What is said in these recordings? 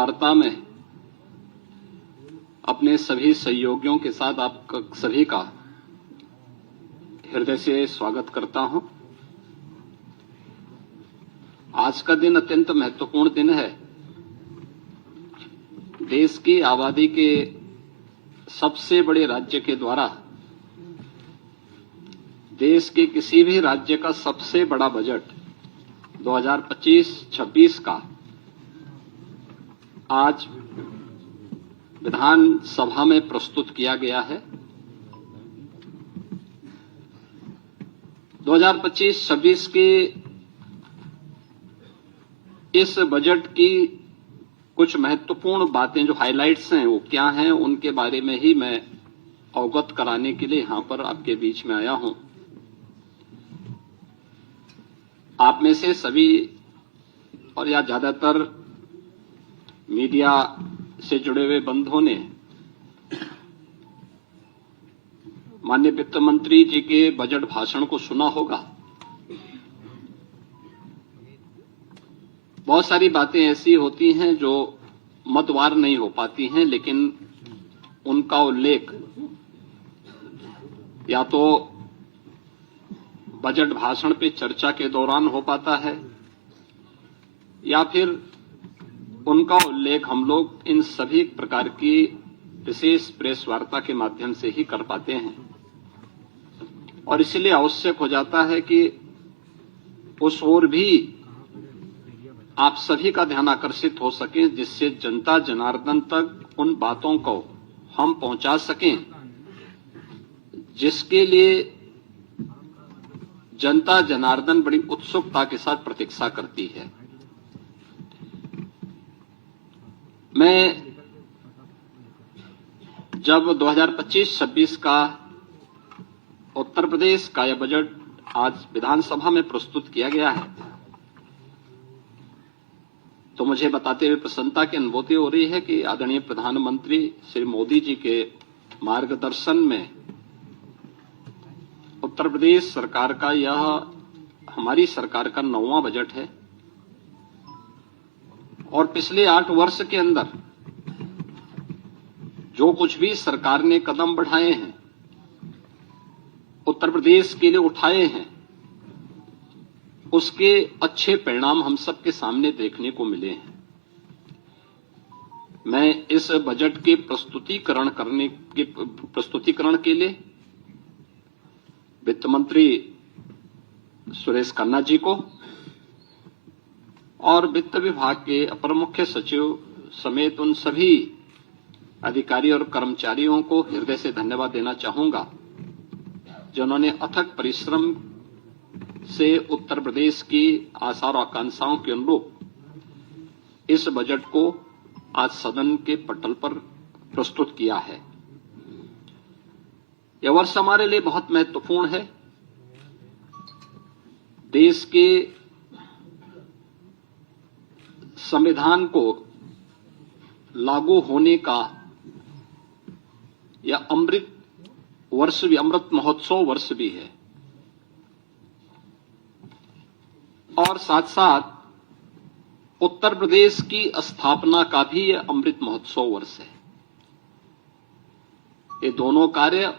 वार्ता में अपने सभी सहयोगियों के साथ आप सभी का हृदय से स्वागत करता हूं। आज का दिन अत्यंत महत्वपूर्ण दिन है। देश की आबादी के सबसे बड़े राज्य के द्वारा देश के किसी भी राज्य का सबसे बड़ा बजट 2025-26 का आज विधानसभा में प्रस्तुत किया गया है। 2025-26 के इस बजट की कुछ महत्वपूर्ण बातें जो हाइलाइट्स हैं वो क्या हैं, उनके बारे में ही मैं अवगत कराने के लिए यहां पर आपके बीच में आया हूं। आप में से सभी और या ज्यादातर मीडिया से जुड़े हुए बंधुओं ने माननीय वित्त मंत्री जी के बजट भाषण को सुना होगा। बहुत सारी बातें ऐसी होती हैं जो मतवार नहीं हो पाती हैं, लेकिन उनका उल्लेख या तो बजट भाषण पे चर्चा के दौरान हो पाता है या फिर उनका उल्लेख हम लोग इन सभी प्रकार की विशेष प्रेस वार्ता के माध्यम से ही कर पाते हैं। और इसलिए आवश्यक हो जाता है कि उस ओर भी आप सभी का ध्यान आकर्षित हो सके, जिससे जनता जनार्दन तक उन बातों को हम पहुंचा सकें जिसके लिए जनता जनार्दन बड़ी उत्सुकता के साथ प्रतीक्षा करती है। मैं जब 2025-26 का उत्तर प्रदेश का यह बजट आज विधानसभा में प्रस्तुत किया गया है तो मुझे बताते हुए प्रसन्नता की अनुभूति हो रही है कि आदरणीय प्रधानमंत्री श्री मोदी जी के मार्गदर्शन में उत्तर प्रदेश सरकार का यह हमारी सरकार का 9वां बजट है और पिछले 8 वर्ष के अंदर जो कुछ भी सरकार ने कदम बढ़ाए हैं, उत्तर प्रदेश के लिए उठाए हैं, उसके अच्छे परिणाम हम सबके सामने देखने को मिले हैं। मैं इस बजट के प्रस्तुतिकरण के लिए वित्त मंत्री सुरेश खन्ना जी को और वित्त विभाग के अपर मुख्य सचिव समेत उन सभी अधिकारी और कर्मचारियों को हृदय से धन्यवाद देना चाहूंगा जिन्होंने अथक परिश्रम से उत्तर प्रदेश की आशा और आकांक्षाओं के अनुरूप इस बजट को आज सदन के पटल पर प्रस्तुत किया है। यह वर्ष हमारे लिए बहुत महत्वपूर्ण है। देश के संविधान को लागू होने का यह अमृत महोत्सव वर्ष भी है और साथ साथ उत्तर प्रदेश की स्थापना का भी यह अमृत महोत्सव वर्ष है। ये दोनों कार्य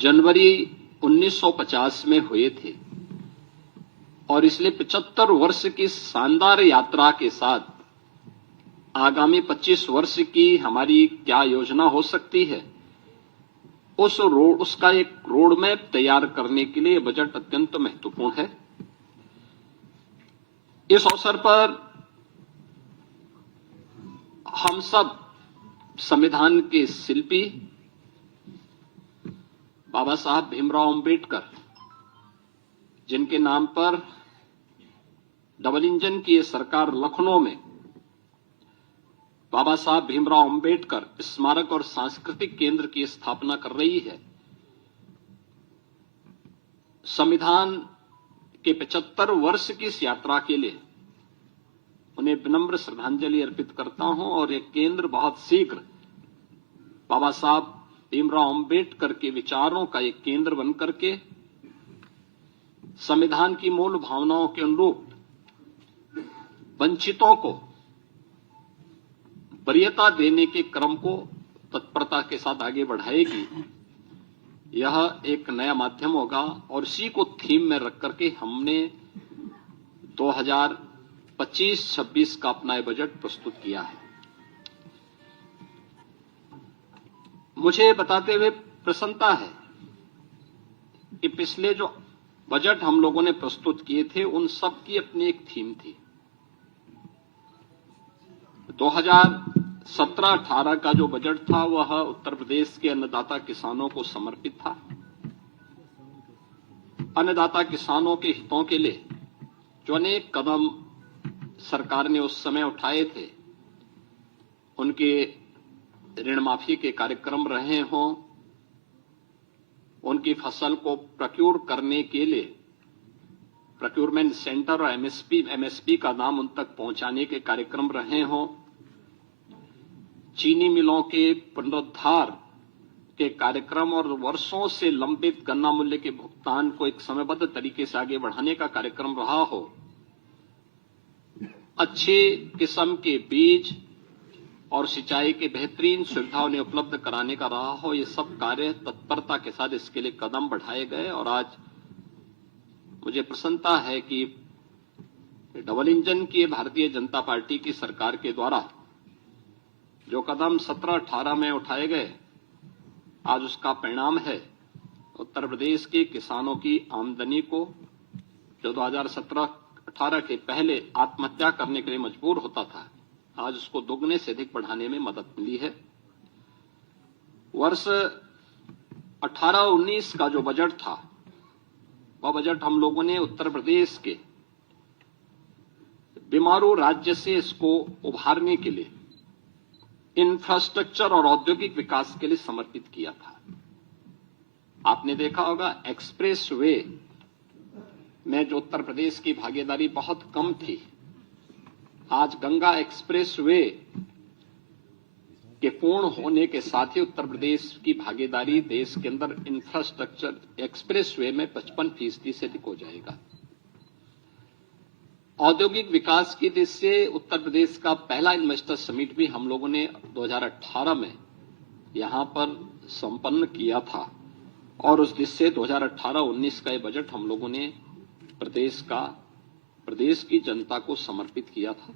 जनवरी 1950 में हुए थे और इसलिए 75 वर्ष की शानदार यात्रा के साथ आगामी 25 वर्ष की हमारी क्या योजना हो सकती है, उसका एक रोड मैप तैयार करने के लिए बजट अत्यंत महत्वपूर्ण है। इस अवसर पर हम सब संविधान के शिल्पी बाबा साहब भीमराव अंबेडकर, जिनके नाम पर डबल इंजन की सरकार लखनऊ में बाबा साहब भीमराव अंबेडकर स्मारक और सांस्कृतिक केंद्र की स्थापना कर रही है, संविधान के 75 वर्ष की इस यात्रा के लिए उन्हें विनम्र श्रद्धांजलि अर्पित करता हूं और यह केंद्र बहुत शीघ्र बाबा साहब भीमराव अंबेडकर के विचारों का एक केंद्र बनकर के संविधान की मूल भावनाओं के अनुरूप वंचितों को वरीयता देने के क्रम को तत्परता के साथ आगे बढ़ाएगी, यह एक नया माध्यम होगा। और इसी को थीम में रख करके हमने 2025-26 का अपना बजट प्रस्तुत किया है। मुझे बताते हुए प्रसन्नता है कि पिछले जो बजट हम लोगों ने प्रस्तुत किए थे उन सब की अपनी एक थीम थी। 2017-18 का जो बजट था वह उत्तर प्रदेश के अन्नदाता किसानों को समर्पित था। अन्नदाता किसानों के हितों के लिए जो अनेक कदम सरकार ने उस समय उठाए थे, उनके ऋण माफी के कार्यक्रम रहे हों, उनकी फसल को प्रोक्योर करने के लिए प्रोक्योरमेंट सेंटर और एमएसपी का नाम उन तक पहुंचाने के कार्यक्रम रहे हों, चीनी मिलों के पुनरुद्धार के कार्यक्रम और वर्षों से लंबित गन्ना मूल्य के भुगतान को एक समयबद्ध तरीके से आगे बढ़ाने का कार्यक्रम रहा हो, अच्छे किस्म के बीज और सिंचाई के बेहतरीन सुविधा उन्हें उपलब्ध कराने का रहा हो, ये सब कार्य तत्परता के साथ इसके लिए कदम बढ़ाए गए। और आज मुझे प्रसन्नता है कि डबल इंजन की भारतीय जनता पार्टी की सरकार के द्वारा जो कदम 17-18 में उठाए गए, आज उसका परिणाम है उत्तर प्रदेश के किसानों की आमदनी को, जो 2017-18 के पहले आत्महत्या करने के लिए मजबूर होता था, आज उसको दोगुने से अधिक बढ़ाने में मदद मिली है। वर्ष 18-19 का जो बजट था, वह बजट हम लोगों ने उत्तर प्रदेश के बीमारू राज्य से इसको उभारने के लिए इंफ्रास्ट्रक्चर और औद्योगिक विकास के लिए समर्पित किया था। आपने देखा होगा एक्सप्रेस वे में जो उत्तर प्रदेश की भागीदारी बहुत कम थी, आज गंगा एक्सप्रेस वे के पूर्ण होने के साथ ही उत्तर प्रदेश की भागीदारी देश के अंदर इंफ्रास्ट्रक्चर एक्सप्रेस वे में 55% से अधिक हो जाएगा। औद्योगिक विकास की दृष्टि से उत्तर प्रदेश का पहला इन्वेस्टर समिट भी हम लोगों ने 2018 में यहां पर संपन्न किया था और उस दृष्टि से 2018-19 का ये बजट हम लोगों ने प्रदेश की जनता को समर्पित किया था।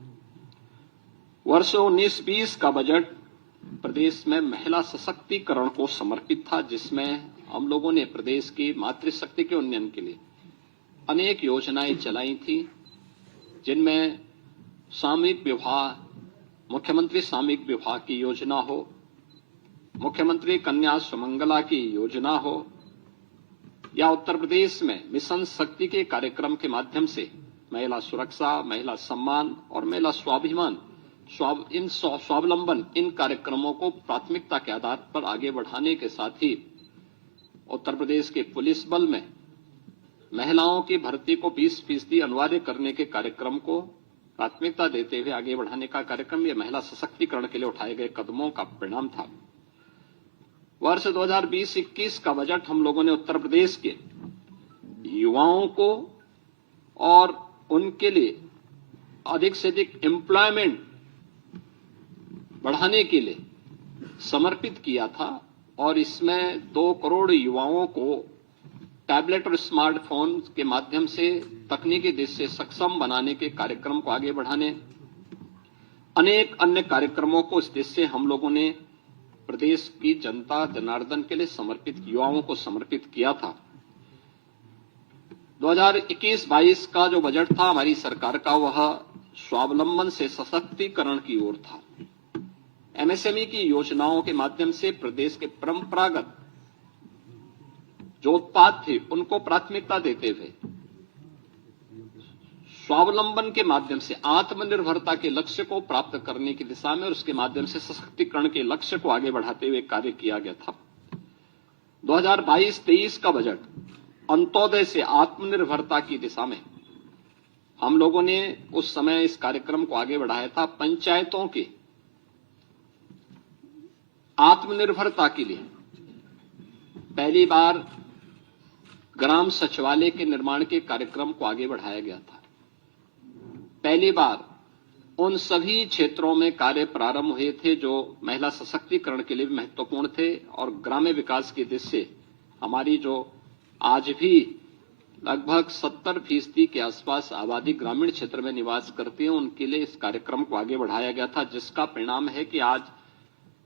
वर्ष 19-20 का बजट प्रदेश में महिला सशक्तिकरण को समर्पित था, जिसमें हम लोगों ने प्रदेश की मातृशक्ति के उन्नयन के लिए अनेक योजनाएं चलाई थी, जिनमें सामूहिक विवाह, मुख्यमंत्री सामूहिक विवाह की योजना हो, मुख्यमंत्री कन्या सुमंगला की योजना हो, या उत्तर प्रदेश में मिशन शक्ति के कार्यक्रम के माध्यम से महिला सुरक्षा, महिला सम्मान और महिला स्वाभिमान, स्वावलंबन, इन कार्यक्रमों को प्राथमिकता के आधार पर आगे बढ़ाने के साथ ही उत्तर प्रदेश के पुलिस बल में महिलाओं की भर्ती को 20% अनिवार्य करने के कार्यक्रम को प्राथमिकता देते हुए आगे बढ़ाने का कार्यक्रम, यह महिला सशक्तिकरण के लिए उठाए गए कदमों का परिणाम था। वर्ष 2020-21 का बजट हम लोगों ने उत्तर प्रदेश के युवाओं को और उनके लिए अधिक से अधिक एम्प्लॉयमेंट बढ़ाने के लिए समर्पित किया था और इसमें 2 करोड़ युवाओं को टैबलेट और स्मार्टफोन के माध्यम से तकनीकी दृष्टि से सक्षम बनाने के कार्यक्रम को आगे बढ़ाने, अनेक अन्य कार्यक्रमों को इस दृष्टि से हम लोगों ने प्रदेश की जनता जनार्दन के लिए समर्पित, युवाओं को समर्पित किया था। 2021-22 का जो बजट था हमारी सरकार का, वह स्वावलंबन से सशक्तिकरण की ओर था। एमएसएमई की योजनाओं के माध्यम से प्रदेश के परंपरागत जो उत्पाद थे उनको प्राथमिकता देते हुए स्वावलंबन के माध्यम से आत्मनिर्भरता के लक्ष्य को प्राप्त करने की दिशा में और उसके माध्यम से सशक्तिकरण के लक्ष्य को आगे बढ़ाते हुए कार्य किया गया था। 2022-23 का बजट अंत्योदय से आत्मनिर्भरता की दिशा में हम लोगों ने उस समय इस कार्यक्रम को आगे बढ़ाया था। पंचायतों के आत्मनिर्भरता के लिए पहली बार ग्राम सचिवालय के निर्माण के कार्यक्रम को आगे बढ़ाया गया था। पहली बार उन सभी क्षेत्रों में कार्य प्रारंभ हुए थे जो महिला सशक्तिकरण के लिए भी महत्वपूर्ण थे और ग्राम्य विकास की दृष्टि से हमारी जो आज भी लगभग 70% के आसपास आबादी ग्रामीण क्षेत्र में निवास करती है, उनके लिए इस कार्यक्रम को आगे बढ़ाया गया था, जिसका परिणाम है कि आज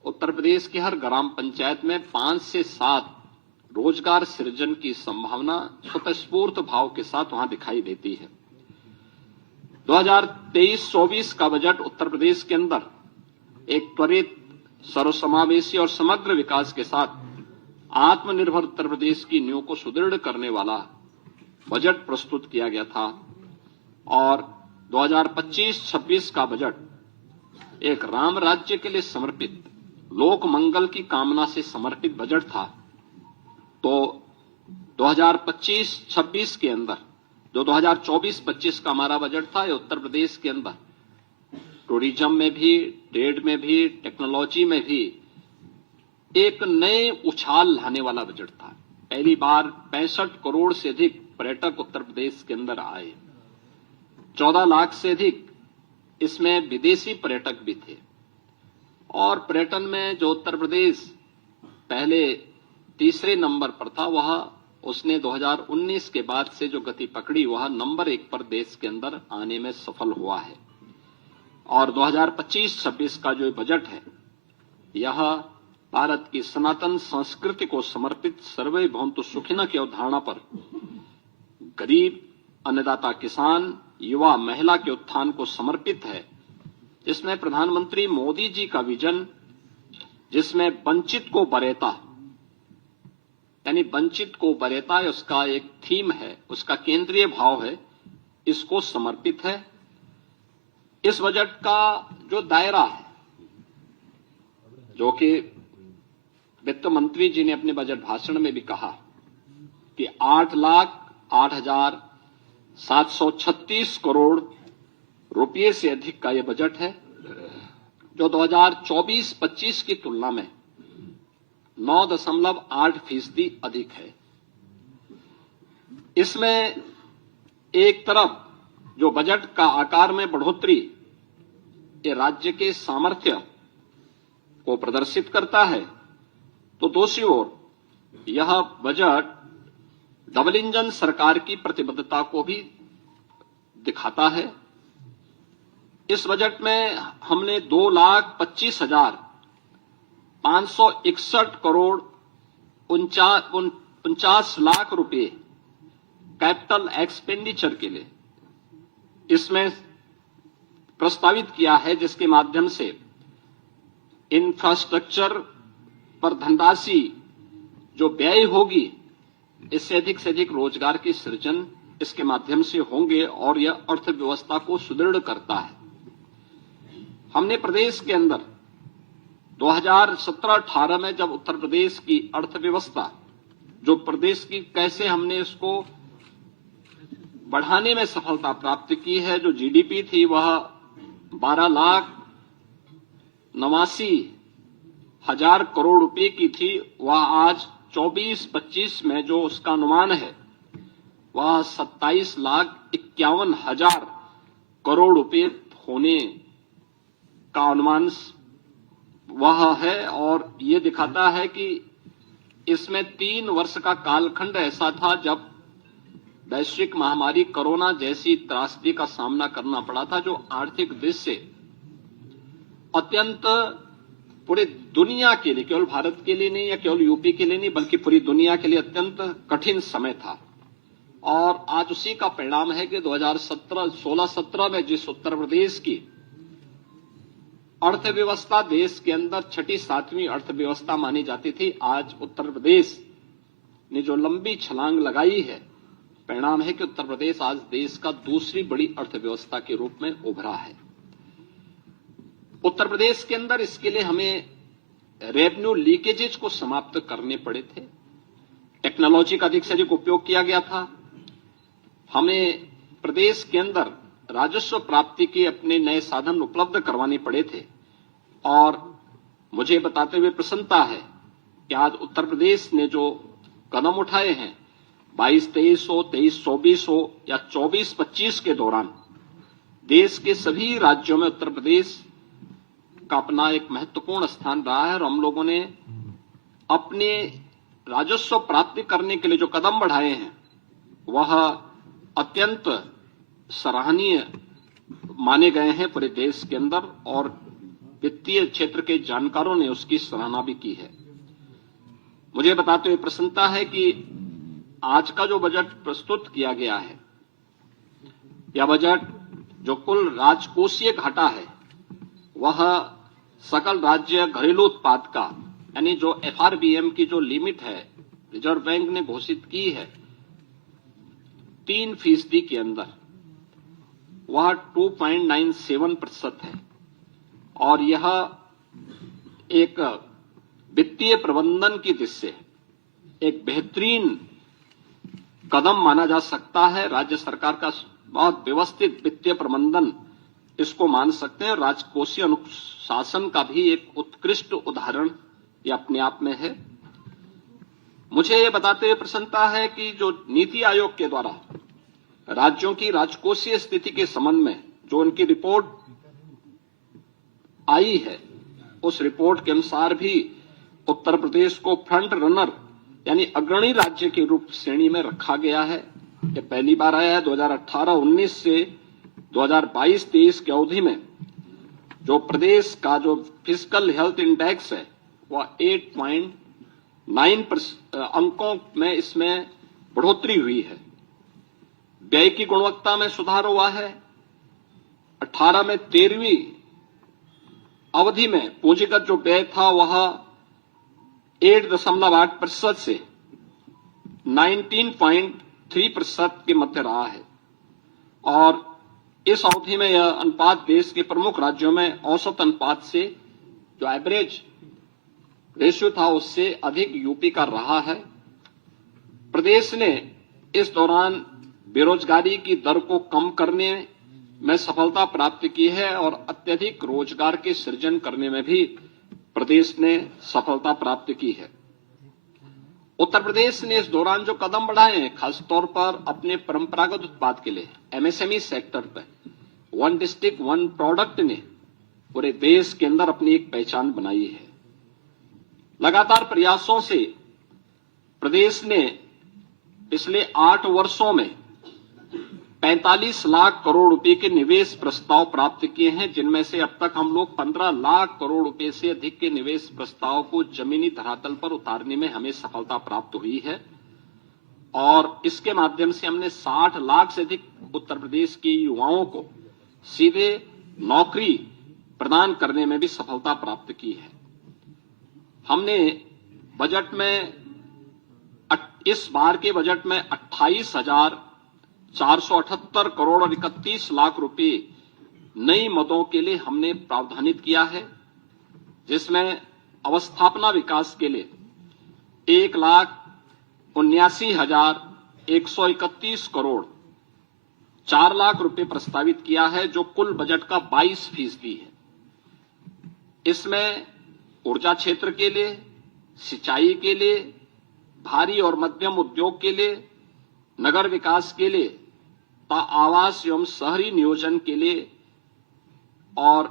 उत्तर प्रदेश की हर ग्राम पंचायत में 5 से 7 रोजगार सृजन की संभावना स्वतःस्फूर्त भाव के साथ वहां दिखाई देती है। 2023-24 का बजट उत्तर प्रदेश के अंदर एक त्वरित, सर्वसमावेशी और समग्र विकास के साथ आत्मनिर्भर उत्तर प्रदेश की नींव को सुदृढ़ करने वाला बजट प्रस्तुत किया गया था और 2025-26 का बजट एक राम राज्य के लिए समर्पित, लोक मंगल की कामना से समर्पित बजट था। तो 2025-26 के अंदर जो 2024-25 का हमारा बजट था, ये उत्तर प्रदेश के अंदर टूरिज्म में भी, ट्रेड में भी, टेक्नोलॉजी में भी एक नए उछाल लाने वाला बजट था। पहली बार 65 करोड़ से अधिक पर्यटक उत्तर प्रदेश के अंदर आए। 14 लाख से अधिक इसमें विदेशी पर्यटक भी थे और पर्यटन में जो उत्तर प्रदेश पहले तीसरे नंबर पर था, वह उसने 2019 के बाद से जो गति पकड़ी, वह नंबर 1 पर देश के अंदर आने में सफल हुआ है। और 2025-26 का जो बजट है, यह भारत की सनातन संस्कृति को समर्पित सर्वे भवन्तु सुखिनः की अवधारणा पर गरीब, अन्नदाता किसान, युवा, महिला के उत्थान को समर्पित है, जिसमें प्रधानमंत्री मोदी जी का विजन, जिसमें वंचित को वरेता, यानी वंचित को वरेता उसका एक थीम है, उसका केंद्रीय भाव है, इसको समर्पित है। इस बजट का जो दायरा है, जो कि वित्त मंत्री जी ने अपने बजट भाषण में भी कहा कि 8,08,736 करोड़ रुपये से अधिक का यह बजट है, जो 2024-25 की तुलना में 9.8% अधिक है। इसमें एक तरफ जो बजट का आकार में बढ़ोतरी ये राज्य के सामर्थ्य को प्रदर्शित करता है, तो दूसरी ओर यह बजट डबल इंजन सरकार की प्रतिबद्धता को भी दिखाता है। इस बजट में हमने 2,25,561 करोड़ 49 लाख रुपए कैपिटल एक्सपेंडिचर के लिए इसमें प्रस्तावित किया है, जिसके माध्यम से इंफ्रास्ट्रक्चर पर धनराशि जो व्यय होगी, इससे अधिक रोजगार की सृजन इसके माध्यम से होंगे और यह अर्थव्यवस्था को सुदृढ़ करता है। हमने प्रदेश के अंदर 2017-18 में जब उत्तर प्रदेश की अर्थव्यवस्था, जो प्रदेश की कैसे हमने इसको बढ़ाने में सफलता प्राप्त की है, जो जीडीपी थी वह 12,89,000 करोड़ रुपए की थी, वह आज 24-25 में जो उसका अनुमान है वह 27,51,000 करोड़ रुपए होने का अनुमान वह है। और ये दिखाता है कि इसमें 3 वर्ष का कालखंड ऐसा था जब वैश्विक महामारी कोरोना जैसी त्रासदी का सामना करना पड़ा था, जो आर्थिक दृष्टि से अत्यंत पूरी दुनिया के लिए, केवल भारत के लिए नहीं या केवल यूपी के लिए नहीं, बल्कि पूरी दुनिया के लिए अत्यंत कठिन समय था। और आज उसी का परिणाम है कि 2016-17 में जिस उत्तर प्रदेश की अर्थव्यवस्था देश के अंदर 6ठी-7वीं अर्थव्यवस्था मानी जाती थी, आज उत्तर प्रदेश ने जो लंबी छलांग लगाई है, परिणाम है कि उत्तर प्रदेश आज देश का दूसरी बड़ी अर्थव्यवस्था के रूप में उभरा है। उत्तर प्रदेश के अंदर इसके लिए हमें रेवेन्यू लीकेजेज को समाप्त करने पड़े थे। टेक्नोलॉजी का अधिक से अधिक उपयोग किया गया था। हमें प्रदेश के अंदर राजस्व प्राप्ति के अपने नए साधन उपलब्ध करवाने पड़े थे। और मुझे बताते हुए प्रसन्नता है कि आज उत्तर प्रदेश ने जो कदम उठाए हैं, 22-23 हो, 23-24 हो या 24-25 के दौरान, देश के सभी राज्यों में उत्तर प्रदेश का अपना एक महत्वपूर्ण स्थान रहा है और हम लोगों ने अपने राजस्व प्राप्ति करने के लिए जो कदम बढ़ाए हैं वह अत्यंत सराहनीय माने गए हैं पूरे देश के अंदर और वित्तीय क्षेत्र के जानकारों ने उसकी सराहना भी की है। मुझे बताते हुए प्रसन्नता है कि आज का जो बजट प्रस्तुत किया गया है, यह बजट जो कुल राजकोषीय घाटा है वह सकल राज्य घरेलू उत्पाद का यानी जो FRBM की जो लिमिट है रिजर्व बैंक ने घोषित की है 3% के अंदर, वह 2.97% है और यह एक वित्तीय प्रबंधन की दृष्टि से एक बेहतरीन कदम माना जा सकता है। राज्य सरकार का बहुत व्यवस्थित वित्तीय प्रबंधन इसको मान सकते हैं। राजकोषीय अनुशासन का भी एक उत्कृष्ट उदाहरण यह अपने आप में है। मुझे ये बताते हुए प्रसन्नता है कि जो नीति आयोग के द्वारा राज्यों की राजकोषीय स्थिति के संबंध में जो उनकी रिपोर्ट आई है, उस रिपोर्ट के अनुसार भी उत्तर प्रदेश को फ्रंट रनर यानी अग्रणी राज्य के रूप श्रेणी में रखा गया है। यह पहली बार आया है। 2018-19 से 2022-23 की अवधि में जो प्रदेश का जो फिजिकल हेल्थ इंडेक्स है वह 8.9 अंकों में इसमें बढ़ोतरी हुई है। व्यय की गुणवत्ता में सुधार हुआ है। 18 में 13वीं अवधि में पूंजीगत जो व्यय था वह 8.8% से 19.3% के मध्य रहा है और इस अवधि में यह अनुपात देश के प्रमुख राज्यों में औसत अनुपात से जो एवरेज रेशियो था उससे अधिक यूपी का रहा है। प्रदेश ने इस दौरान बेरोजगारी की दर को कम करने में सफलता प्राप्त की है और अत्यधिक रोजगार के सृजन करने में भी प्रदेश ने सफलता प्राप्त की है। उत्तर प्रदेश ने इस दौरान जो कदम बढ़ाए हैं खासतौर पर अपने परंपरागत उत्पाद के लिए MSME सेक्टर पर वन डिस्ट्रिक्ट वन प्रोडक्ट ने पूरे देश के अंदर अपनी एक पहचान बनाई है। लगातार प्रयासों से प्रदेश ने पिछले 8 वर्षों में 45 लाख करोड़ रुपए के निवेश प्रस्ताव प्राप्त किए हैं, जिनमें से अब तक हम लोग 15 लाख करोड़ रुपए से अधिक के निवेश प्रस्ताव को जमीनी धरातल पर उतारने में हमें सफलता प्राप्त हुई है और इसके माध्यम से हमने 60 लाख से अधिक उत्तर प्रदेश के युवाओं को सीधे नौकरी प्रदान करने में भी सफलता प्राप्त की है। हमने बजट में इस बार के बजट में 28,478 करोड़ और 31 लाख रुपए नई मदों के लिए हमने प्रावधानित किया है, जिसमें अवस्थापना विकास के लिए 1,79,131 करोड़ 4 लाख रुपए प्रस्तावित किया है, जो कुल बजट का 22% है। इसमें ऊर्जा क्षेत्र के लिए, सिंचाई के लिए, भारी और मध्यम उद्योग के लिए, नगर विकास के लिए, आवास एवं शहरी नियोजन के लिए और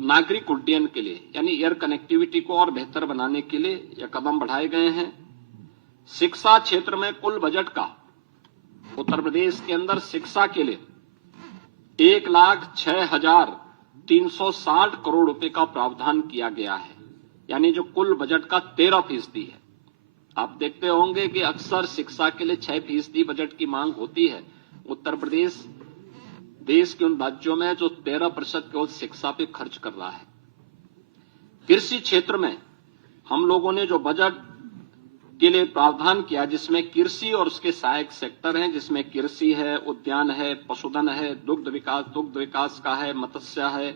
नागरिक उड्डयन के लिए यानी एयर कनेक्टिविटी को और बेहतर बनाने के लिए यह कदम बढ़ाए गए हैं। शिक्षा क्षेत्र में कुल बजट का उत्तर प्रदेश के अंदर शिक्षा के लिए 1,06,360 करोड़ रुपए का प्रावधान किया गया है, यानी जो कुल बजट का 13% है। आप देखते होंगे कि अक्सर शिक्षा के लिए 6% बजट की मांग होती है। उत्तर प्रदेश देश के उन राज्यों में जो 13% केवल शिक्षा पे खर्च कर रहा है। कृषि क्षेत्र में हम लोगों ने जो बजट के लिए प्रावधान किया, जिसमें कृषि और उसके सहायक सेक्टर हैं, जिसमें कृषि है, उद्यान है, पशुधन है, दुग्ध विकास का है, मत्स्य है,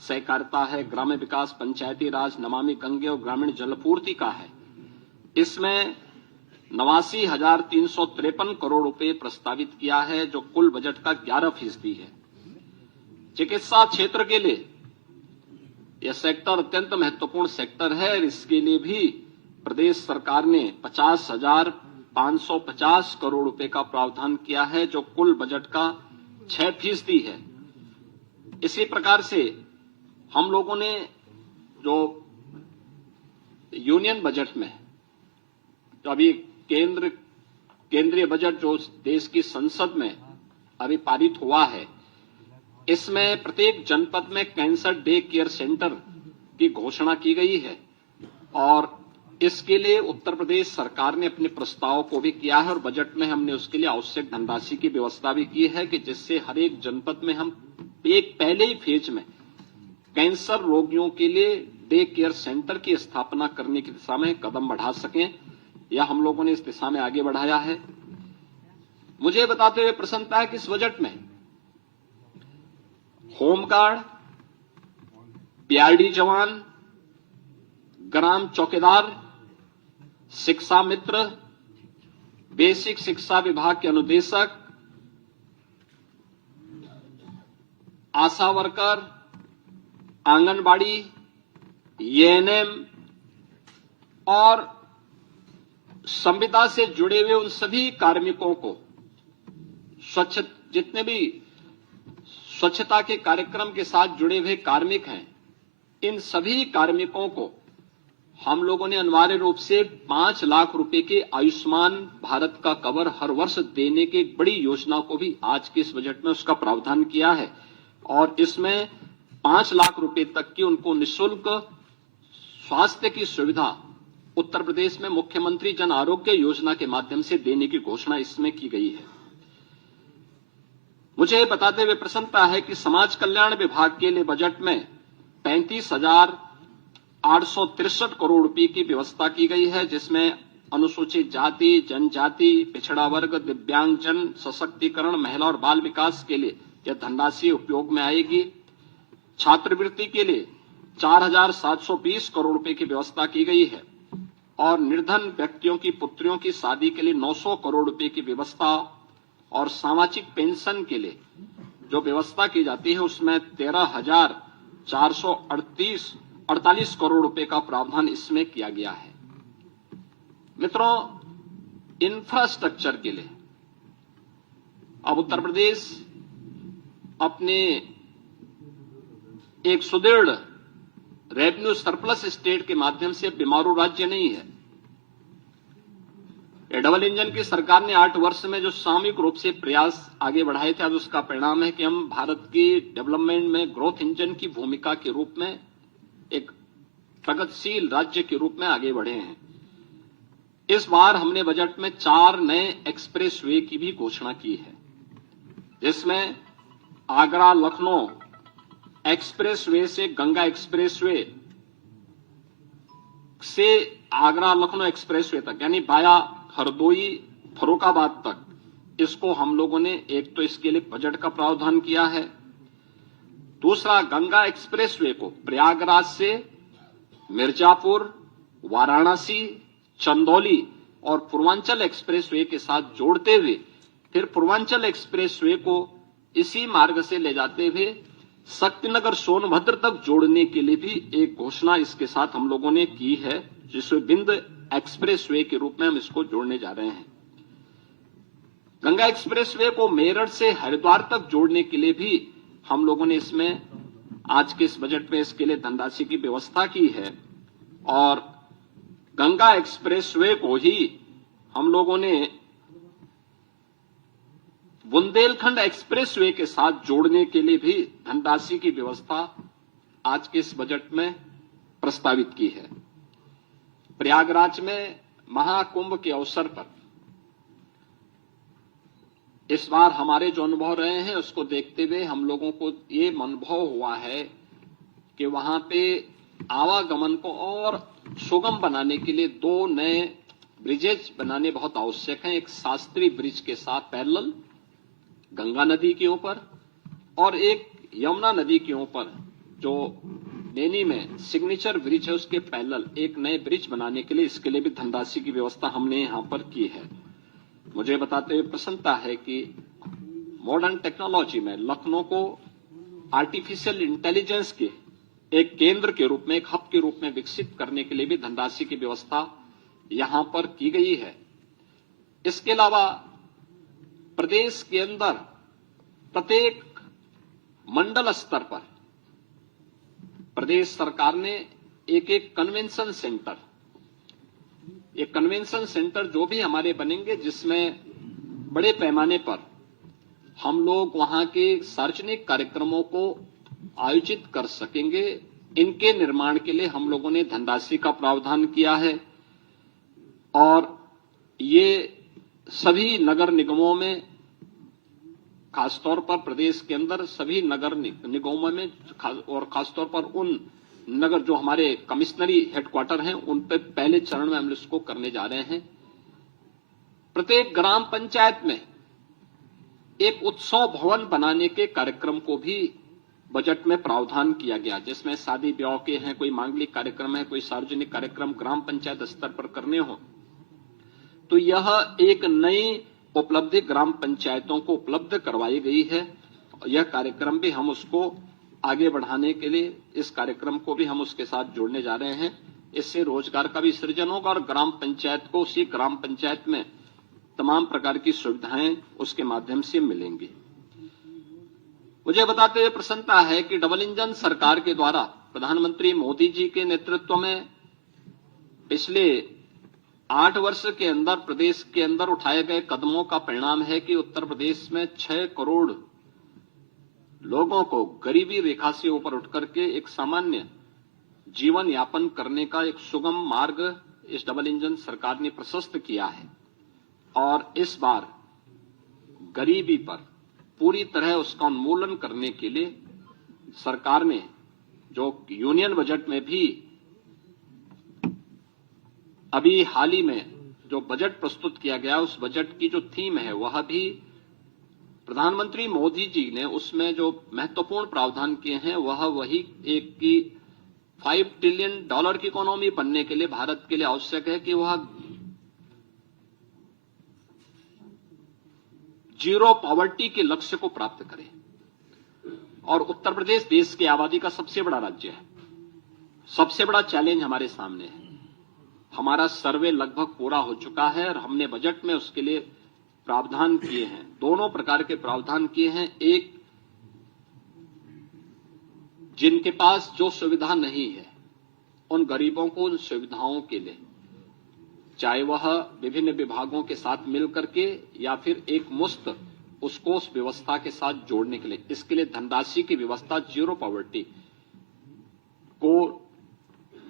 सहकारिता है, ग्राम्य विकास, पंचायती राज, नमामि गंगे और ग्रामीण जलपूर्ति का है। इसमें 89,353 करोड़ रुपए प्रस्तावित किया है, जो कुल बजट का 11% है। चिकित्सा क्षेत्र के लिए यह सेक्टर अत्यंत महत्वपूर्ण सेक्टर है। इसके लिए भी प्रदेश सरकार ने 50,550 करोड़ रुपए का प्रावधान किया है, जो कुल बजट का 6% है। इसी प्रकार से हम लोगों ने जो यूनियन बजट में जो अभी केंद्रीय बजट जो देश की संसद में अभी पारित हुआ है, इसमें प्रत्येक जनपद में कैंसर डे केयर सेंटर की घोषणा की गई है और इसके लिए उत्तर प्रदेश सरकार ने अपने प्रस्ताव को भी किया है और बजट में हमने उसके लिए आवश्यक धनराशि की व्यवस्था भी की है कि जिससे हर एक जनपद में हम एक पहले ही फेज में कैंसर रोगियों के लिए डे केयर सेंटर की स्थापना करने की दिशा में कदम बढ़ा सकें। यह हम लोगों ने इस दिशा में आगे बढ़ाया है। मुझे बताते हुए प्रसन्नता है कि इस बजट में होमगार्ड, पीआरडी जवान, ग्राम चौकीदार, शिक्षा मित्र, बेसिक शिक्षा विभाग के अनुदेशक, आशा वर्कर, आंगनबाड़ी, एएनएम और संविदा से जुड़े हुए उन सभी कार्मिकों को जितने भी स्वच्छता के कार्यक्रम के साथ जुड़े हुए कार्मिक हैं, इन सभी कार्मिकों को हम लोगों ने अनिवार्य रूप से 5 लाख रुपए के आयुष्मान भारत का कवर हर वर्ष देने की एक बड़ी योजना को भी आज के इस बजट में उसका प्रावधान किया है और इसमें 5 लाख रुपए तक की उनको निःशुल्क स्वास्थ्य की सुविधा उत्तर प्रदेश में मुख्यमंत्री जन आरोग्य योजना के माध्यम से देने की घोषणा इसमें की गई है। मुझे बताते हुए प्रसन्नता है कि समाज कल्याण विभाग के लिए बजट में 35,863 करोड़ रुपए की व्यवस्था की गई है, जिसमें अनुसूचित जाति, जनजाति, पिछड़ा वर्ग, दिव्यांगजन सशक्तिकरण, महिला और बाल विकास के लिए यह धनराशि उपयोग में आएगी। छात्रवृत्ति के लिए 4,720 करोड़ रुपए की व्यवस्था की गई है और निर्धन व्यक्तियों की पुत्रियों की शादी के लिए 900 करोड़ रुपए की व्यवस्था और सामाजिक पेंशन के लिए जो व्यवस्था की जाती है उसमें 13,448 करोड़ रुपए का प्रावधान इसमें किया गया है। मित्रों, इंफ्रास्ट्रक्चर के लिए अब उत्तर प्रदेश अपने एक सुदृढ़ रेवेन्यू सरप्लस स्टेट के माध्यम से बीमारू राज्य नहीं है। डबल इंजन की सरकार ने 8 वर्ष में जो सामूहिक रूप से प्रयास आगे बढ़ाए थे, आज उसका परिणाम है कि हम भारत की डेवलपमेंट में ग्रोथ इंजन की भूमिका के रूप में एक प्रगतिशील राज्य के रूप में आगे बढ़े हैं। इस बार हमने बजट में 4 नए एक्सप्रेस वे की भी घोषणा की है, जिसमें आगरा लखनऊ एक्सप्रेस वे से गंगा एक्सप्रेस वे से आगरा लखनऊ एक्सप्रेस वे तक यानी बाया हरदोई फर्रुखाबाद तक, इसको हम लोगों ने एक तो इसके लिए बजट का प्रावधान किया है। दूसरा, गंगा एक्सप्रेस वे को प्रयागराज से मिर्जापुर, वाराणसी, चंदौली और पूर्वांचल एक्सप्रेस वे के साथ जोड़ते हुए फिर पूर्वांचल एक्सप्रेस वे को इसी मार्ग से ले जाते हुए शक्तिनगर सोनभद्र तक जोड़ने के लिए भी एक घोषणा इसके साथ हम लोगों ने की है, जिसमें बिंद एक्सप्रेस वे के रूप में हम इसको जोड़ने जा रहे हैं। गंगा एक्सप्रेस वे को मेरठ से हरिद्वार तक जोड़ने के लिए भी हम लोगों ने इसमें आज के इस बजट में इसके लिए धनराशि की व्यवस्था की है और गंगा एक्सप्रेस वे को ही हम लोगों ने बुंदेलखंड एक्सप्रेस वे के साथ जोड़ने के लिए भी धनराशि की व्यवस्था आज के इस बजट में प्रस्तावित की है। प्रयागराज में महाकुंभ के अवसर पर इस बार हमारे जो अनुभव रहे हैं उसको देखते हुए हम लोगों को ये अनुभव हुआ है कि वहां पे आवागमन को और सुगम बनाने के लिए 2 नए ब्रिजेज बनाने बहुत आवश्यक हैं। एक शास्त्री ब्रिज के साथ पैरेलल गंगा नदी के ऊपर और एक यमुना नदी के ऊपर जो नैनी में सिग्नेचर ब्रिज है उसके पैरेलल एक नए ब्रिज बनाने के लिए इसके लिए भी धनराशि की व्यवस्था हमने यहां पर की है। मुझे बताते हुए प्रसन्नता है कि मॉडर्न टेक्नोलॉजी में लखनऊ को आर्टिफिशियल इंटेलिजेंस के एक केंद्र के रूप में, एक हब के रूप में विकसित करने के लिए भी धनराशि की व्यवस्था यहां पर की गई है। इसके अलावा प्रदेश के अंदर प्रत्येक मंडल स्तर पर प्रदेश सरकार ने एक कन्वेंशन सेंटर, ये कन्वेंशन सेंटर जो भी हमारे बनेंगे, जिसमें बड़े पैमाने पर हम लोग वहां के सार्वजनिक कार्यक्रमों को आयोजित कर सकेंगे, इनके निर्माण के लिए हम लोगों ने धनराशि का प्रावधान किया है। और ये सभी नगर निगमों में, खासतौर पर प्रदेश के अंदर सभी नगर निगमों में और खासतौर पर उन नगर जो हमारे कमिश्नरी हेडक्वार्टर हैं, उन पे पहले चरण में हम इसको करने जा रहे हैं। प्रत्येक ग्राम पंचायत में एक उत्सव भवन बनाने के कार्यक्रम को भी बजट में प्रावधान किया गया, जिसमें शादी ब्याह के हैं, कोई मांगलिक कार्यक्रम है, कोई सार्वजनिक कार्यक्रम ग्राम पंचायत स्तर पर करने हो, तो यह एक नई उपलब्धि ग्राम पंचायतों को उपलब्ध करवाई गई है। यह कार्यक्रम भी हम उसको आगे बढ़ाने के लिए, इस कार्यक्रम को भी हम उसके साथ जोड़ने जा रहे हैं। इससे रोजगार का भी सृजन होगा और ग्राम पंचायत को, उसी ग्राम पंचायत में तमाम प्रकार की सुविधाएं उसके माध्यम से मिलेंगी। मुझे बताते हुए प्रसन्नता है कि डबल इंजन सरकार के द्वारा प्रधानमंत्री मोदी जी के नेतृत्व में पिछले 8 वर्ष के अंदर प्रदेश के अंदर उठाए गए कदमों का परिणाम है कि उत्तर प्रदेश में 6 करोड़ लोगों को गरीबी रेखा से ऊपर उठ करके एक सामान्य जीवन यापन करने का एक सुगम मार्ग इस डबल इंजन सरकार ने प्रशस्त किया है। और इस बार गरीबी पर पूरी तरह उसका उन्मूलन करने के लिए सरकार ने, जो यूनियन बजट में भी अभी हाल ही में जो बजट प्रस्तुत किया गया, उस बजट की जो थीम है वह भी प्रधानमंत्री मोदी जी ने उसमें जो महत्वपूर्ण प्रावधान किए हैं वह वही एक की $5 ट्रिलियन की इकोनॉमी बनने के लिए भारत के लिए आवश्यक है कि वह जीरो पॉवर्टी के लक्ष्य को प्राप्त करे। और उत्तर प्रदेश देश की आबादी का सबसे बड़ा राज्य है, सबसे बड़ा चैलेंज हमारे सामने है। हमारा सर्वे लगभग पूरा हो चुका है और हमने बजट में उसके लिए प्रावधान किए हैं, दोनों प्रकार के प्रावधान किए हैं। एक, जिनके पास जो सुविधा नहीं है उन गरीबों को उन सुविधाओं के लिए, चाहे वह विभिन्न विभागों के साथ मिलकर के या फिर एक मुफ्त उसको उस व्यवस्था के साथ जोड़ने के लिए, इसके लिए धनराशि की व्यवस्था, जीरो पॉवर्टी को,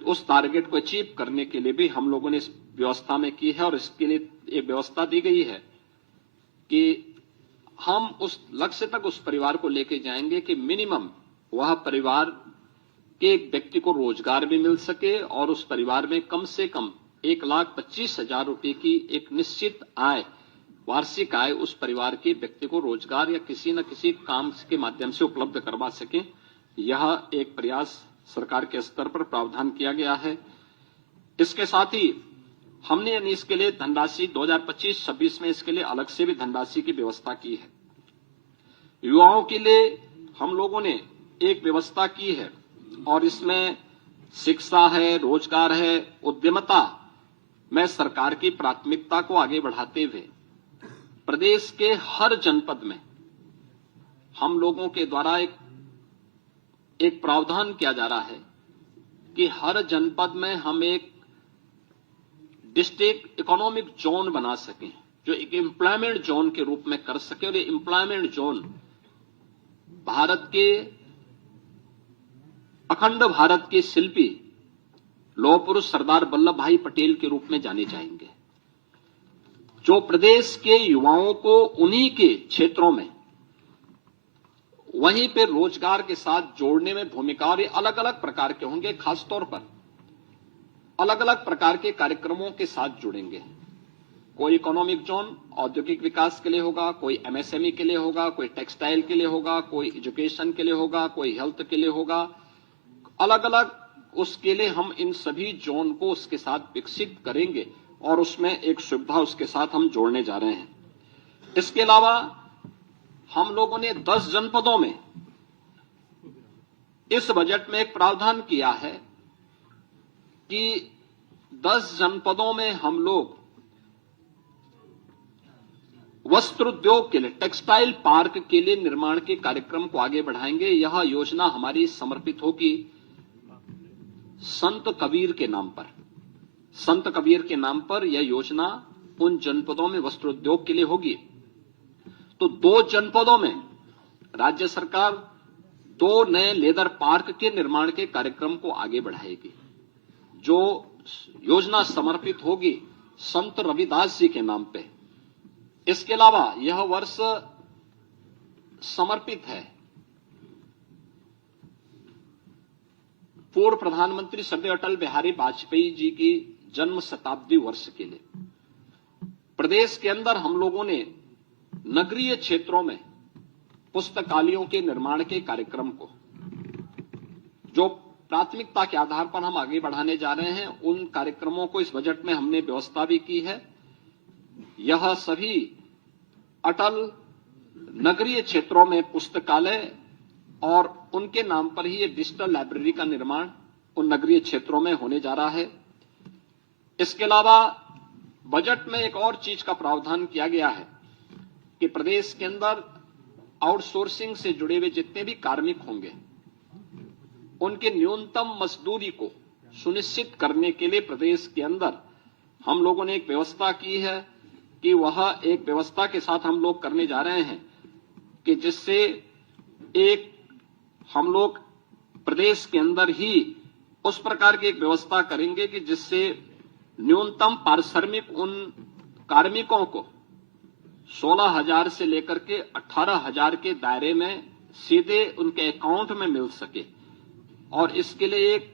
उस टारगेट को अचीव करने के लिए भी हम लोगों ने इस व्यवस्था में की है। और इसके लिए एक व्यवस्था दी गई है कि हम उस लक्ष्य तक उस परिवार को लेके जाएंगे कि मिनिमम वह परिवार के एक व्यक्ति को रोजगार भी मिल सके और उस परिवार में कम से कम 1,25,000 रुपए की एक निश्चित आय, वार्षिक आय उस परिवार के व्यक्ति को रोजगार या किसी न किसी काम के माध्यम से उपलब्ध करवा सके। यह एक प्रयास सरकार के स्तर पर प्रावधान किया गया है। इसके साथ ही हमने इसके लिए धनराशि 2025-26 में इसके लिए अलग से भी धनराशि की व्यवस्था की है। युवाओं के लिए हम लोगों ने एक व्यवस्था की है और इसमें शिक्षा है, रोजगार है, उद्यमता में सरकार की प्राथमिकता को आगे बढ़ाते हुए प्रदेश के हर जनपद में हम लोगों के द्वारा एक प्रावधान किया जा रहा है कि हर जनपद में हम एक डिस्ट्रिक्ट इकोनॉमिक जोन बना सकें, जो एक एम्प्लॉयमेंट जोन के रूप में कर सके। और ये एम्प्लॉयमेंट जोन भारत के, अखंड भारत के शिल्पी लौह पुरुष सरदार वल्लभ भाई पटेल के रूप में जाने जाएंगे, जो प्रदेश के युवाओं को उन्हीं के क्षेत्रों में वहीं पे रोजगार के साथ जोड़ने में भूमिका, और ये अलग अलग प्रकार के होंगे, खासतौर पर अलग अलग प्रकार के कार्यक्रमों के साथ जुड़ेंगे। कोई इकोनॉमिक जोन औद्योगिक विकास के लिए होगा, कोई एमएसएमई के लिए होगा, कोई टेक्सटाइल के लिए होगा, कोई एजुकेशन के लिए होगा, कोई हेल्थ के लिए होगा। अलग अलग उसके लिए हम इन सभी जोन को उसके साथ विकसित करेंगे और उसमें एक सुविधा उसके साथ हम जोड़ने जा रहे हैं। इसके अलावा हम लोगों ने 10 जनपदों में इस बजट में एक प्रावधान किया है कि 10 जनपदों में हम लोग वस्त्र उद्योग के लिए, टेक्सटाइल पार्क के लिए निर्माण के कार्यक्रम को आगे बढ़ाएंगे। यह योजना हमारी समर्पित होगी संत कबीर के नाम पर। संत कबीर के नाम पर यह योजना उन जनपदों में वस्त्र उद्योग के लिए होगी। तो 2 जनपदों में राज्य सरकार 2 नए लेदर पार्क के निर्माण के कार्यक्रम को आगे बढ़ाएगी। जो योजना समर्पित होगी संत रविदास जी के नाम पे। इसके अलावा यह वर्ष समर्पित है पूर्व प्रधानमंत्री श्रद्धेय अटल बिहारी वाजपेयी जी की जन्म शताब्दी वर्ष के लिए। प्रदेश के अंदर हम लोगों ने नगरीय क्षेत्रों में पुस्तकालयों के निर्माण के कार्यक्रम को, जो प्राथमिकता के आधार पर हम आगे बढ़ाने जा रहे हैं, उन कार्यक्रमों को इस बजट में हमने व्यवस्था भी की है। यह सभी अटल नगरीय क्षेत्रों में पुस्तकालय और उनके नाम पर ही ये डिजिटल लाइब्रेरी का निर्माण उन नगरीय क्षेत्रों में होने जा रहा है। इसके अलावा बजट में एक और चीज का प्रावधान किया गया है कि प्रदेश के अंदर आउटसोर्सिंग से जुड़े हुए जितने भी कार्मिक होंगे उनके न्यूनतम मजदूरी को सुनिश्चित करने के लिए प्रदेश के अंदर हम लोगों ने एक व्यवस्था की है कि वह एक व्यवस्था के साथ हम लोग करने जा रहे हैं कि जिससे एक हम लोग प्रदेश के अंदर ही उस प्रकार की एक व्यवस्था करेंगे कि जिससे न्यूनतम पारिश्रमिक उन कार्मिकों को 16,000 से लेकर के 18,000 के दायरे में सीधे उनके अकाउंट में मिल सके। और इसके लिए एक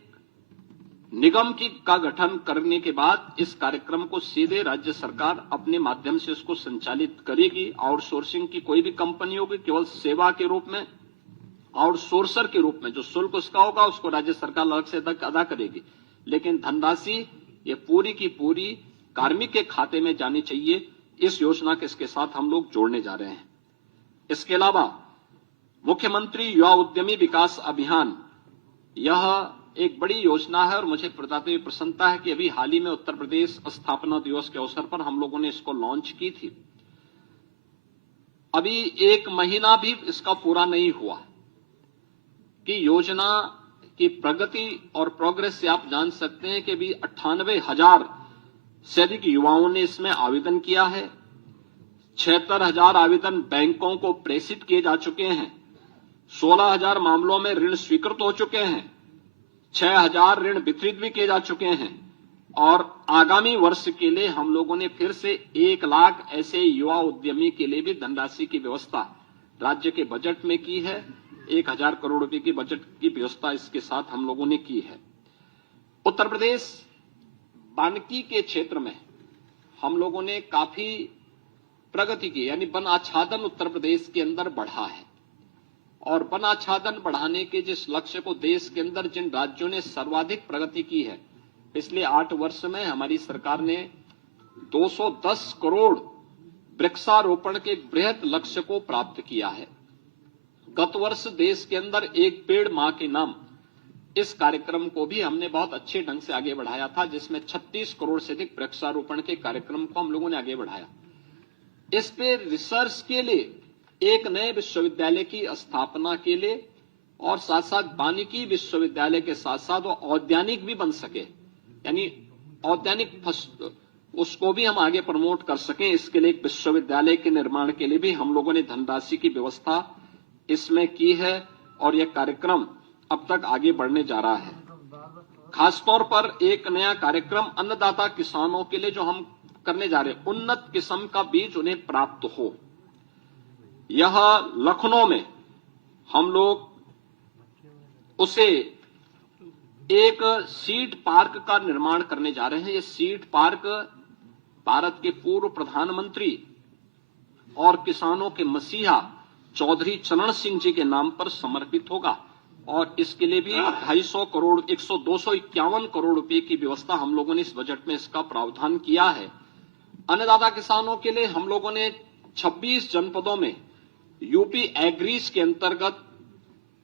निगम का गठन करने के बाद इस कार्यक्रम को सीधे राज्य सरकार अपने माध्यम से इसको संचालित करेगी। आउटसोर्सिंग की कोई भी कंपनी होगी, केवल सेवा के रूप में, आउटसोर्सर के रूप में जो शुल्क उसका होगा उसको राज्य सरकार अलग से अदा करेगी, लेकिन धनराशि ये पूरी की पूरी कार्मिक के खाते में जानी चाहिए। इस योजना के इसके साथ हम लोग जोड़ने जा रहे हैं। इसके अलावा मुख्यमंत्री युवा उद्यमी विकास अभियान, यह एक बड़ी योजना है और मुझे बताते हुए प्रसन्नता है कि अभी हाल ही में उत्तर प्रदेश स्थापना दिवस के अवसर पर हम लोगों ने इसको लॉन्च की थी। अभी 1 महीना भी इसका पूरा नहीं हुआ कि योजना की प्रगति और प्रोग्रेस से आप जान सकते हैं कि अभी 98,000 से अधिक युवाओं ने इसमें आवेदन किया है। 76,000 आवेदन बैंकों को प्रेषित किए जा चुके हैं। 16,000 मामलों में ऋण स्वीकृत हो चुके हैं। 6,000 ऋण वितरित भी किए जा चुके हैं। और आगामी वर्ष के लिए हम लोगों ने फिर से 1 लाख ऐसे युवा उद्यमी के लिए भी धनराशि की व्यवस्था राज्य के बजट में की है। 1,000 करोड़ रुपए की बजट की व्यवस्था इसके साथ हम लोगों ने की है। उत्तर प्रदेश वानिकी के क्षेत्र में हम लोगों ने काफी प्रगति की, यानी वन आच्छादन उत्तर प्रदेश के अंदर बढ़ा है। और वन आच्छादन बढ़ाने के जिस लक्ष्य को देश के अंदर जिन राज्यों ने सर्वाधिक प्रगति की है, पिछले 8 वर्ष में हमारी सरकार ने 210 करोड़ वृक्षारोपण के बृहत लक्ष्य को प्राप्त किया है। गत वर्ष देश के अंदर एक पेड़ मां के नाम, इस कार्यक्रम को भी हमने बहुत अच्छे ढंग से आगे बढ़ाया था, जिसमें 36 करोड़ से अधिक वृक्षारोपण के कार्यक्रम को हम लोगों ने आगे बढ़ाया। इस पे रिसर्च के लिए एक नए विश्वविद्यालय की स्थापना के लिए और साथ साथ वानिकी विश्वविद्यालय के साथ साथ वो औद्यानिक भी बन सके, यानी औद्यानिक उसको भी हम आगे प्रमोट कर सकें, इसके लिए एक विश्वविद्यालय के निर्माण के लिए भी हम लोगों ने धनराशि की व्यवस्था इसमें की है। और यह कार्यक्रम अब तक आगे बढ़ने जा रहा है। खासतौर पर एक नया कार्यक्रम अन्नदाता किसानों के लिए जो हम करने जा रहे हैं, उन्नत किस्म का बीज उन्हें प्राप्त हो। यह लखनऊ में हम लोग उसे एक सीड पार्क का निर्माण करने जा रहे हैं। यह सीड पार्क भारत के पूर्व प्रधानमंत्री और किसानों के मसीहा चौधरी चरण सिंह जी के नाम पर समर्पित होगा। और इसके लिए भी 251 करोड़ रुपए की व्यवस्था हम लोगों ने इस बजट में इसका प्रावधान किया है। अन्नदाता किसानों के लिए हम लोगों ने 26 जनपदों में यूपी एग्रीज के अंतर्गत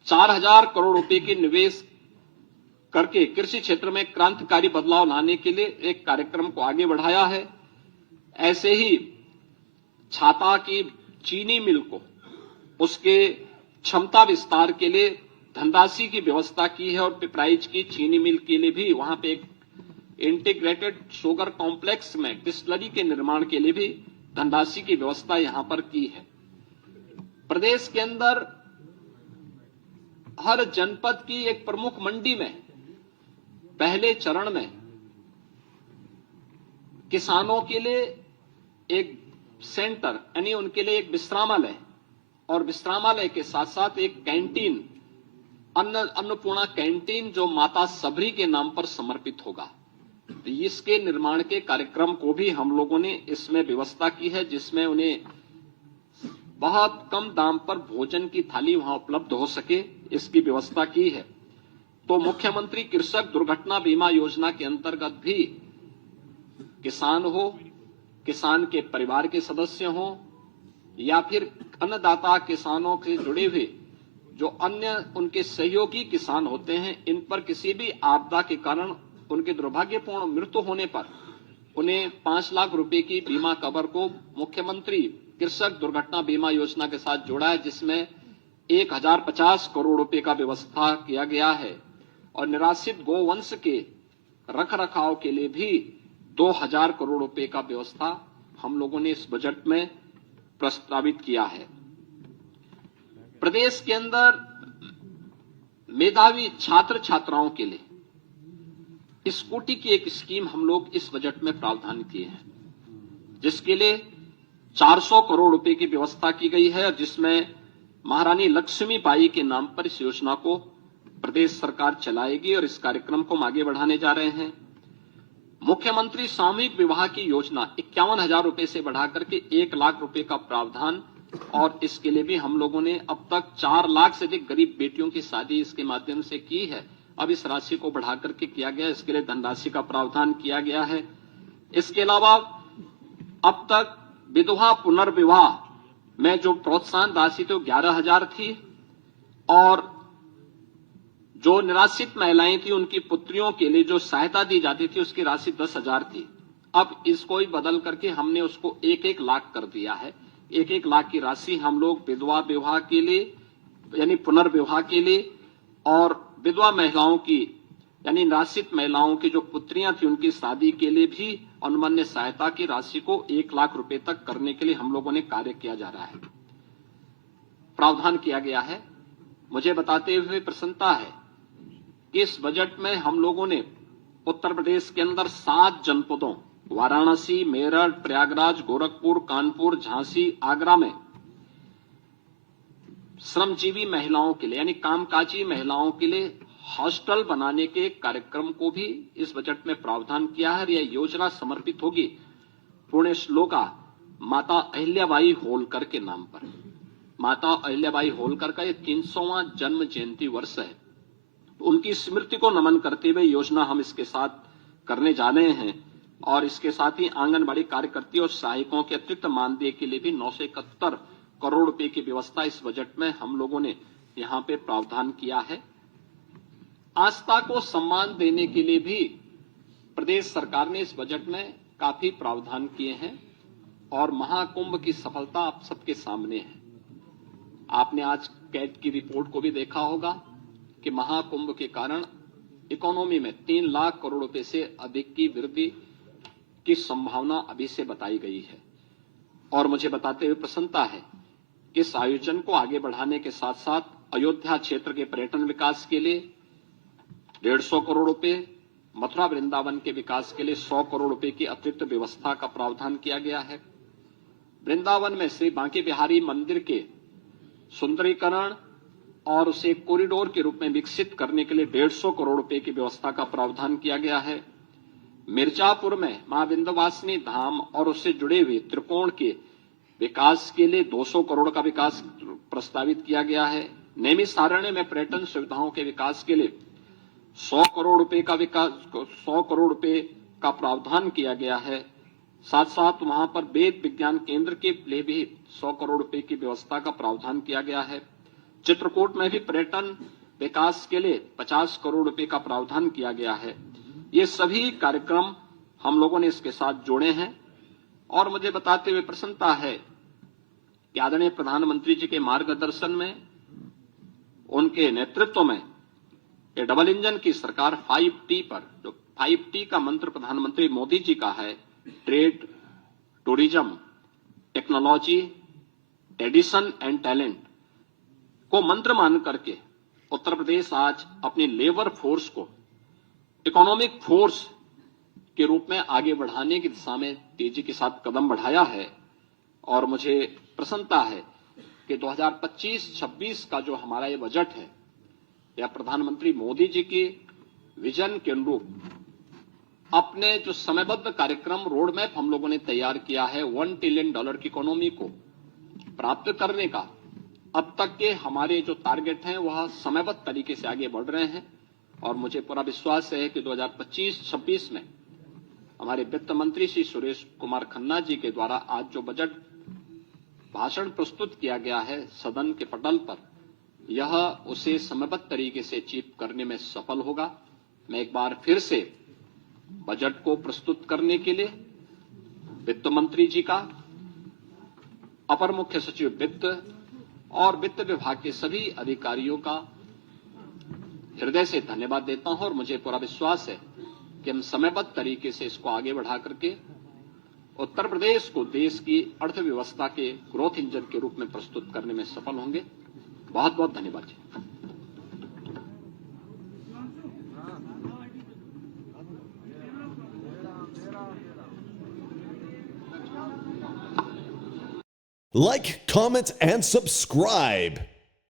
4,000 करोड़ रुपए की निवेश करके कृषि क्षेत्र में क्रांतिकारी बदलाव लाने के लिए एक कार्यक्रम को आगे बढ़ाया है। ऐसे ही छाता की चीनी मिल को उसके क्षमता विस्तार के लिए धनराशि की व्यवस्था की है और पिपराइच की चीनी मिल के लिए भी वहां पे एक इंटीग्रेटेड शुगर कॉम्प्लेक्स में डिस्टिलरी के निर्माण के लिए भी धनराशि की व्यवस्था यहां पर की है। प्रदेश के अंदर हर जनपद की एक प्रमुख मंडी में पहले चरण में किसानों के लिए एक सेंटर यानी उनके लिए एक विश्रामालय और विश्रामालय के साथ साथ एक कैंटीन अन्नपूर्णा कैंटीन जो माता सबरी के नाम पर समर्पित होगा। तो इसके निर्माण के कार्यक्रम को भी हम लोगों ने इसमें व्यवस्था की है, जिसमें उन्हें बहुत कम दाम पर भोजन की थाली वहां उपलब्ध हो सके, इसकी व्यवस्था की है। तो मुख्यमंत्री कृषक दुर्घटना बीमा योजना के अंतर्गत भी किसान हो, किसान के परिवार के सदस्य हो या फिर अन्नदाता किसानों से जुड़े हुए जो अन्य उनके सहयोगी किसान होते हैं, इन पर किसी भी आपदा के कारण उनके दुर्भाग्यपूर्ण मृत्यु होने पर उन्हें 5 लाख रुपए की बीमा कवर को मुख्यमंत्री कृषक दुर्घटना बीमा योजना के साथ जोड़ा है, जिसमें 1050 करोड़ रुपए का व्यवस्था किया गया है और निराश्रित गोवंश के रखरखाव के लिए भी 2000 करोड़ रुपए का व्यवस्था हम लोगों ने इस बजट में प्रस्तावित किया है। प्रदेश के अंदर मेधावी छात्र छात्राओं के लिए स्कूटी की एक स्कीम हम लोग इस बजट में प्रावधान किए हैं, जिसके लिए 400 करोड़ रुपए की व्यवस्था की गई है और जिसमें महारानी लक्ष्मीबाई के नाम पर इस योजना को प्रदेश सरकार चलाएगी और इस कार्यक्रम को हम आगे बढ़ाने जा रहे हैं। मुख्यमंत्री सामूहिक विवाह की योजना 51,000 रुपए से बढ़ाकर के 1 लाख रुपए का प्रावधान और इसके लिए भी हम लोगों ने अब तक 4 लाख से अधिक गरीब बेटियों की शादी इसके माध्यम से की है। अब इस राशि को बढ़ाकर के किया गया, इसके लिए धनराशि का प्रावधान किया गया है। इसके अलावा अब तक विधवा पुनर्विवाह में जो प्रोत्साहन राशि थी 11,000 थी और जो निराश्रित महिलाएं थी उनकी पुत्रियों के लिए जो सहायता दी जाती थी उसकी राशि 10,000 थी। अब इसको ही बदल करके हमने उसको 1-1 लाख कर दिया है। 1-1 लाख की राशि हम लोग विधवा विवाह के लिए यानी पुनर्विवाह के लिए और विधवा महिलाओं की यानी निराश्रित महिलाओं की जो पुत्रियां थी उनकी शादी के लिए भी अनुमन्य सहायता की राशि को 1 लाख रुपए तक करने के लिए हम लोगों ने कार्य किया जा रहा है, प्रावधान किया गया है। मुझे बताते हुए प्रसन्नता है कि इस बजट में हम लोगों ने उत्तर प्रदेश के अंदर 7 जनपदों वाराणसी, मेरठ, प्रयागराज, गोरखपुर, कानपुर, झांसी, आगरा में श्रमजीवी महिलाओं के लिए यानी कामकाजी महिलाओं के लिए हॉस्टल बनाने के कार्यक्रम को भी इस बजट में प्रावधान किया है। यह योजना समर्पित होगी पुण्य श्लोका माता अहिल्याबाई होलकर के नाम पर। माता अहिल्याबाई होलकर का यह 300वां जन्म जयंती वर्ष है, उनकी स्मृति को नमन करते हुए योजना हम इसके साथ करने जा रहे हैं और इसके साथ ही आंगनबाड़ी कार्यकर्ती और सहायकों के अतिरिक्त मानदेय के लिए भी 971 करोड़ रुपए की व्यवस्था इस बजट में हम लोगों ने यहां पे प्रावधान किया है। आस्था को सम्मान देने के लिए भी प्रदेश सरकार ने इस बजट में काफी प्रावधान किए हैं और महाकुंभ की सफलता आप सबके सामने है। आपने आज कैट की रिपोर्ट को भी देखा होगा कि महाकुंभ के कारण इकोनॉमी में 3 लाख करोड़ रुपए से अधिक की वृद्धि की संभावना अभी से बताई गई है और मुझे बताते हुए प्रसन्नता है कि इस आयोजन को आगे बढ़ाने के साथ साथ अयोध्या क्षेत्र के पर्यटन विकास के लिए 150 करोड़ रुपए, मथुरा वृंदावन के विकास के लिए 100 करोड़ रुपए की अतिरिक्त व्यवस्था का प्रावधान किया गया है। वृंदावन में श्री बांके बिहारी मंदिर के सुंदरीकरण और उसे कॉरिडोर के रूप में विकसित करने के लिए 150 करोड़ रुपए की व्यवस्था का प्रावधान किया गया है। मिर्जापुर में मां विंध्यवासिनी धाम और उससे जुड़े हुए त्रिकोण के विकास के लिए 200 करोड़ का विकास प्रस्तावित किया गया है। नैमिषारण्य में पर्यटन सुविधाओं के विकास के लिए 100 करोड़ रुपए का विकास 100 करोड़ रुपए का प्रावधान किया गया है। साथ साथ वहां पर वेद विज्ञान केंद्र के लिए भी 100 करोड़ रुपए की व्यवस्था का प्रावधान किया गया है। चित्रकूट में भी पर्यटन विकास के लिए 50 करोड़ रुपए का प्रावधान किया गया है। ये सभी कार्यक्रम हम लोगों ने इसके साथ जोड़े हैं और मुझे बताते हुए प्रसन्नता है कि आदरणीय प्रधानमंत्री जी के मार्गदर्शन में, उनके नेतृत्व में ये डबल इंजन की सरकार 5T पर, जो 5T का मंत्र प्रधानमंत्री मोदी जी का है, trade, tourism, technology, addition and talent को मंत्र मान करके उत्तर प्रदेश आज अपनी लेबर फोर्स को इकोनॉमिक फोर्स के रूप में आगे बढ़ाने की दिशा में तेजी के साथ कदम बढ़ाया है। और मुझे प्रसन्नता है कि 2025-26 का जो हमारा ये बजट है, या प्रधानमंत्री मोदी जी की विजन के अनुरूप अपने जो समयबद्ध कार्यक्रम रोड मैप हम लोगों ने तैयार किया है, $1 ट्रिलियन की इकोनॉमी को प्राप्त करने का, अब तक के हमारे जो टारगेट हैं वह समयबद्ध तरीके से आगे बढ़ रहे हैं। और मुझे पूरा विश्वास है कि 2025-26 में हमारे वित्त मंत्री श्री सुरेश कुमार खन्ना जी के द्वारा आज जो बजट भाषण प्रस्तुत किया गया है सदन के पटल पर, यह उसे समयबद्ध तरीके से अचीव करने में सफल होगा। मैं एक बार फिर से बजट को प्रस्तुत करने के लिए वित्त मंत्री जी का, अपर मुख्य सचिव वित्त और वित्त विभाग के सभी अधिकारियों का हृदय से धन्यवाद देता हूं। और मुझे पूरा विश्वास है कि हम समयबद्ध तरीके से इसको आगे बढ़ा करके उत्तर प्रदेश को देश की अर्थव्यवस्था के ग्रोथ इंजन के रूप में प्रस्तुत करने में सफल होंगे। बहुत बहुत धन्यवाद जी। Like, comment, and subscribe.